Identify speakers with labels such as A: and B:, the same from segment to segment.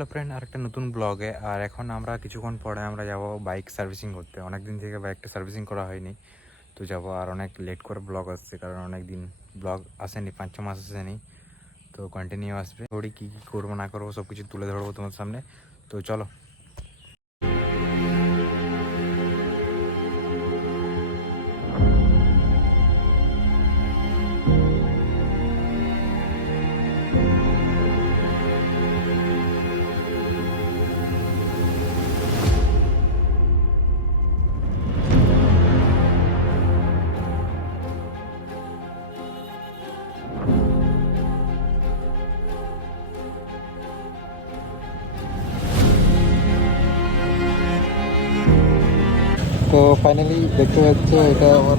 A: Hello friend আরেকটা নতুন ব্লগে আর এখন আমরা কিছুক্ষণ পরে আমরা যাব বাইক সার্ভিসিং করতে। অনেক দিন থেকে বাইকটা সার্ভিসিং করা হয়নি, তো যাব আর অনেক লেট করে ব্লগ আসছে, কারণ অনেক দিন ব্লগ আসেনি পাঁচ ছ মাস আসেনি। তো কন্টিনিউ আসবে। ওটি কী কী করব না করব সব কিছু তুলে ধরবো তোমার সামনে। তো চলো। তো ফাইনালি দেখতে পাচ্ছ এটা আমার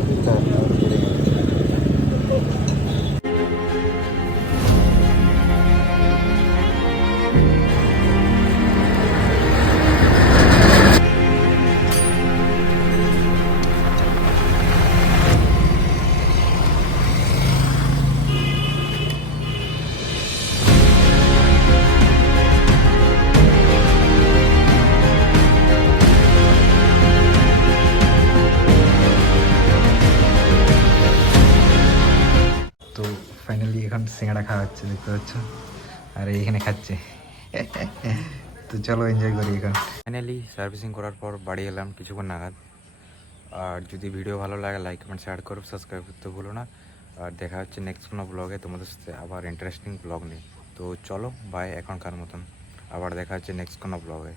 A: সিঙ্গাড়া খাওয়া হচ্ছে, দেখতে পাচ্ছ? আর এইখানে খাচ্ছে। তো চলো এনজয় করি এখন। ফাইনালি সার্ভিসিং করার পর বাড়ি এলাম কিছুক্ষণ নাগাদ। আর যদি ভিডিও ভালো লাগে লাইক কমেন্ট শেয়ার করো সাবস্ক্রাইব করতে ভুলো না। আর দেখা হচ্ছে নেক্সট কোনো ব্লগে তোমাদের সাথে আবার ইন্টারেস্টিং ব্লগ নিয়ে। তো চলো বাই এখনকার মতন। আবার দেখা হচ্ছে নেক্সট কোনো ব্লগে